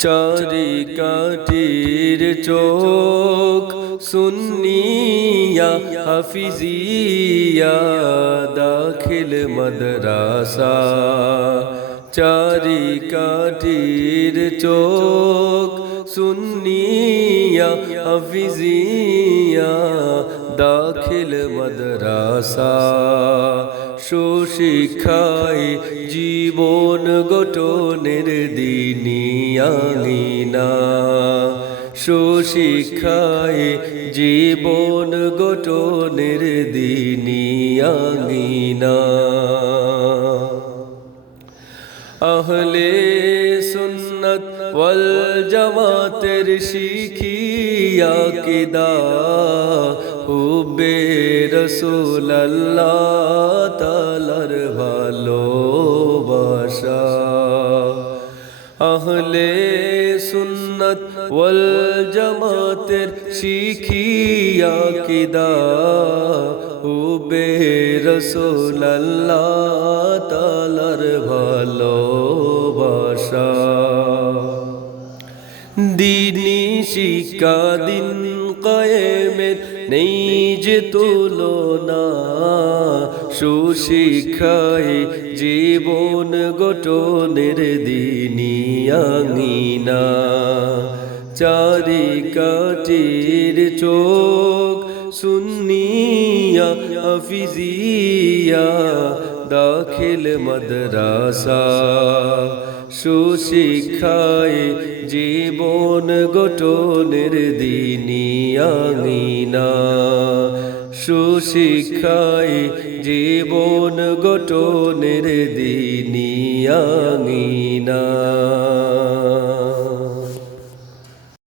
চারিকাটির চোখ সুন্নিয়া হাফিজিয়া দাখিল মাদ্রাসা চারিকাটির চোখ সুন্নিয়া হাফিজিয়া দাখিল মাদ্রাসা সুশিক্ষায় জীবন গঠনের দিনিয়াঙ্গিনা সুশিক্ষায় জীবন গঠনের দিনিয়াঙ্গিনা আহলে সুন্নাত ওয়াল জামাতের শিখিয়া কিদা হুব্বে রাসূলুল্লাহ তাআলার ভালোবাসা আহলে সুন্নাত ওয়াল জামাতের শিখিয়া কিদা হুব্বে রাসূলুল্লাহ তাআলার ভালোবাসা দিনী শিক্ষা দিন কায়েমের নেই যে তুলনা সুশিক্ষায় জীবন গঠনের দিনিয়াঙ্গিনা চারিকাটির চোখ সুন্নিয়া হাফিজিয়া দাখিল মাদ্রাসা সুশিক্ষায় জীবন গঠনের দিনিয়াঙ্গিনা সুশিক্ষায় জীবন গঠনের দিনিয়াঙ্গিনা